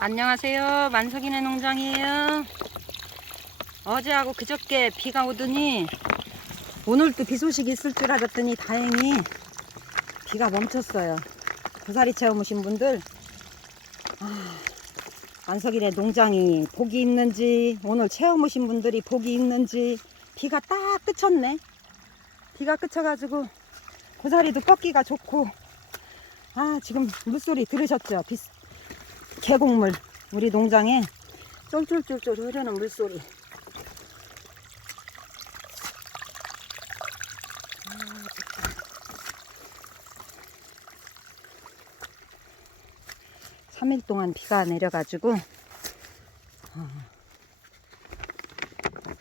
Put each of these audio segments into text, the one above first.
안녕하세요. 만석이네 농장이에요. 어제하고 그저께 비가 오더니 오늘도 비 소식이 있을 줄 알았더니 다행히 비가 멈췄어요. 고사리 오신 분들 아, 만석이네 농장이 복이 있는지 오늘 오신 분들이 복이 있는지 비가 딱 그쳤네. 비가 그쳐가지고 고사리도 꺾기가 좋고 아 지금 물소리 들으셨죠? 비, 계곡물 우리 농장에 쫄쫄쫄쫄 흐르는 물소리. 삼일 동안 비가 내려가지고 어,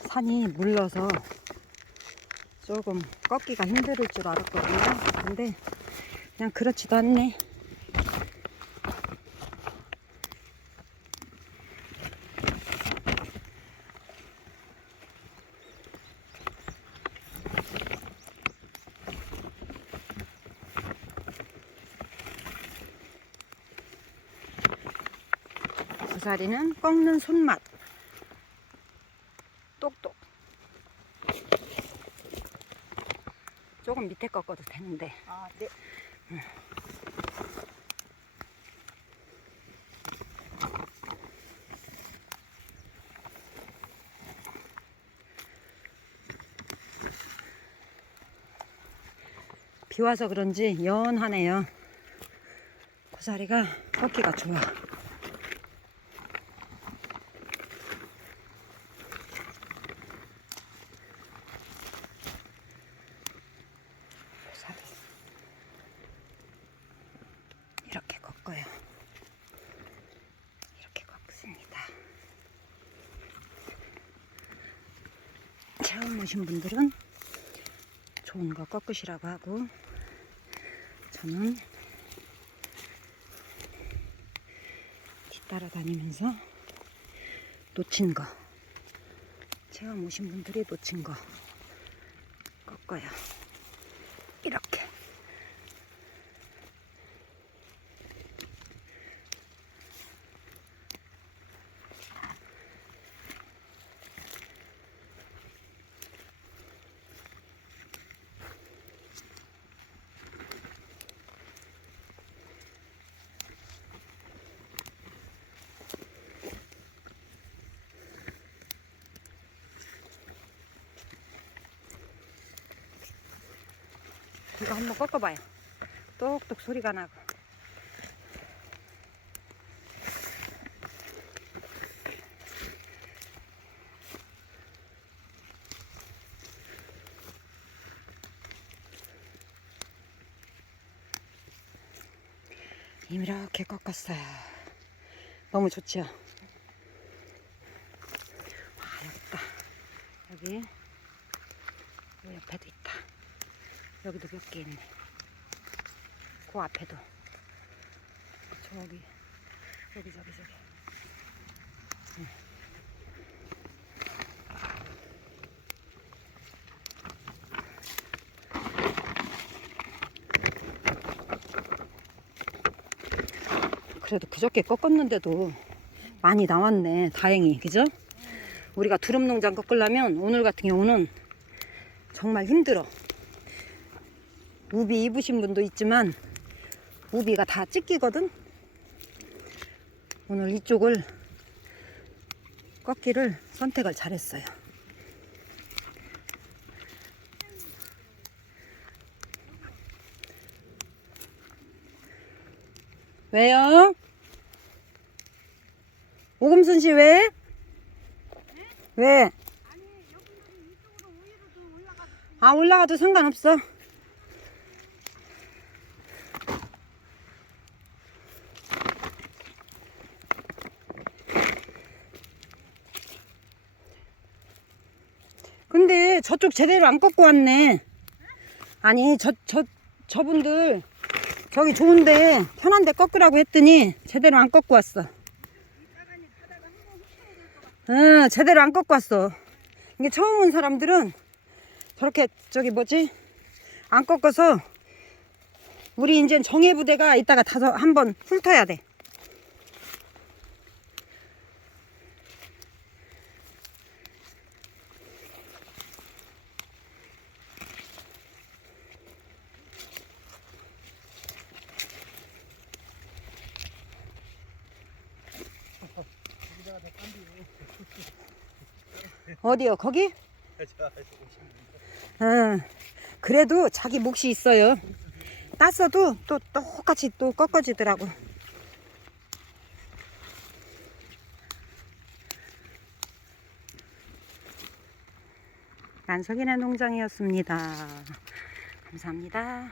산이 물러서 조금 꺾기가 힘들 줄 알았거든요. 근데 그냥 그렇지도 않네 고사리는 꺾는 손맛. 똑똑. 조금 밑에 꺾어도 되는데. 아, 네. 비 와서 그런지 연하네요. 고사리가 꺾기가 좋아. 이렇게 꺾어요. 이렇게 꺾습니다. 처음 오신 분들은 좋은 거 꺾으시라고 하고 저는 뒤따라 다니면서 놓친 거 체험 오신 분들이 놓친 거 꺾어요 이렇게 이거 한번 꺾어봐요. 똑똑 소리가 나고. 이렇게 꺾었어요. 너무 좋죠? 와 여기다 여기. 요 옆에도 있다 여기도 몇 개 있네. 그 앞에도. 저기, 여기, 저기, 저기. 응. 그래도 그저께 꺾었는데도 많이 나왔네. 다행히. 그죠? 우리가 두릅 농장 꺾으려면 오늘 같은 경우는 정말 힘들어. 우비 입으신 분도 있지만 우비가 다 찢기거든 오늘 이쪽을 꺾기를 선택을 잘했어요 왜요? 오금순 씨 왜? 왜? 아 올라가도 상관없어 근데 저쪽 제대로 안 꺾고 왔네. 아니, 저, 저, 저분들 저기 좋은데 편한데 꺾으라고 했더니 제대로 안 꺾고 왔어. 응, 제대로 안 꺾고 왔어. 이게 처음 온 사람들은 저렇게 저기 뭐지? 안 꺾어서 우리 이제 정예 부대가 이따가 다섯 한번 훑어야 돼. 어디요? 거기? 응. 그래도 자기 몫이 있어요. 땄어도 또 똑같이 또 꺾어지더라고. 만석이네 농장이었습니다. 감사합니다.